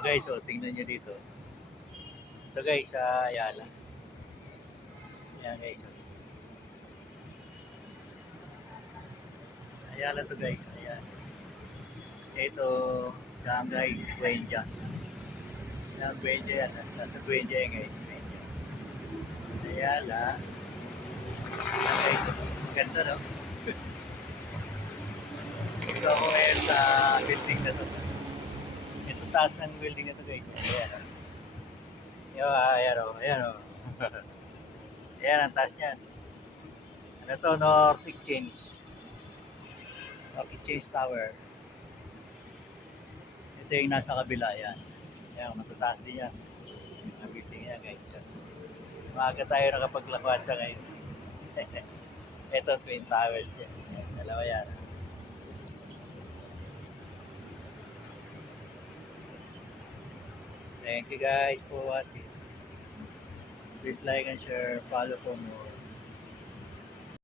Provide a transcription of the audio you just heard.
Guys, oh, tingnan nyo dito. Ito guys, sa Ayala. Ayan guys. Sa Ayala to guys. Ayan. Ito, yan guys, Buendia. Yan, Buendia yan. Nasa Buendia yan guys. Buendia. Ayala. Ayan guys, oh. Ganda no? Ito ako ngayon sa building na to. Ito taas ng building na to guys. Ayan oh. Ayan oh. Ayan oh. Ayan ang taas niyan. Ano to? Nordic Chains. Nordic Chains Tower. Ito yung nasa kabila. Yan. Yan, matataas din yan. Mga building yan guys. Maaga tayo nakapaglakad siya ngayon. Ito, Twin Towers yan. Yan, dalawa yan. Thank you guys for watching. Please like and share. Follow for more.